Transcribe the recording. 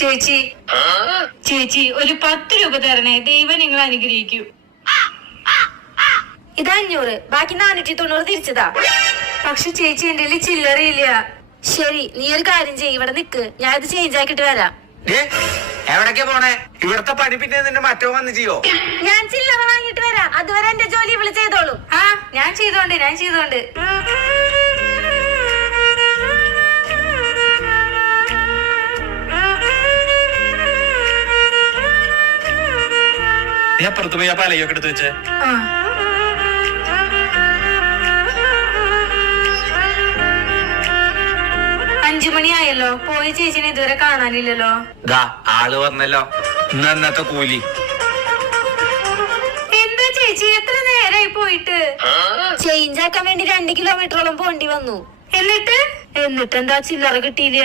ചേച്ചി ചേച്ചി ഒരു 10 രൂപ തരണേ, ദൈവം നിങ്ങൾ അനുഗ്രഹിക്കൂ. ഇത് 500, ബാക്കി 490 തിരിച്ചതാ. പക്ഷെ ചേച്ചി എന്റെ കയ്യിൽ ചില്ലറയില്ല. ശരി, നീ ഒരു കാര്യം ചെയ്യ്, ഇവിടെ നിക്ക്, ഞാൻ ഇത് ചേഞ്ച് ആക്കിട്ട് വരാം. എവിടേക്കാ പോണേ? ഇവിടത്തെ പണി പിന്നെ നിന്റെ മറ്റോ വന്ന് ചെയ്യോ? ഞാൻ ചില്ലറ വാങ്ങിട്ട് വരാം, അതുവരെ എന്റെ ജോലി ഇവള് ചെയ്തോളൂ. ഞാൻ ചെയ്തോണ്ട്. നീ അപ്പുറത്ത് പോയി ആ പലയൊക്കെ എടുത്ത് വെച്ചേ. 5 മണിയായല്ലോ, പോയ ചേച്ചിനെ ഇതുവരെ കാണാനില്ലല്ലോ. ആള് വന്നല്ലോ. ഇന്നത്തെ കൂലി എന്താ ചേച്ചി, എത്ര നേരായി പോയിട്ട്? ചേഞ്ച് ആക്കാൻ വേണ്ടി 2 കിലോമീറ്ററോളം പോണ്ടി വന്നു. എന്നിട്ട് എന്താ ചില്ലറ കിട്ടിയില്ല?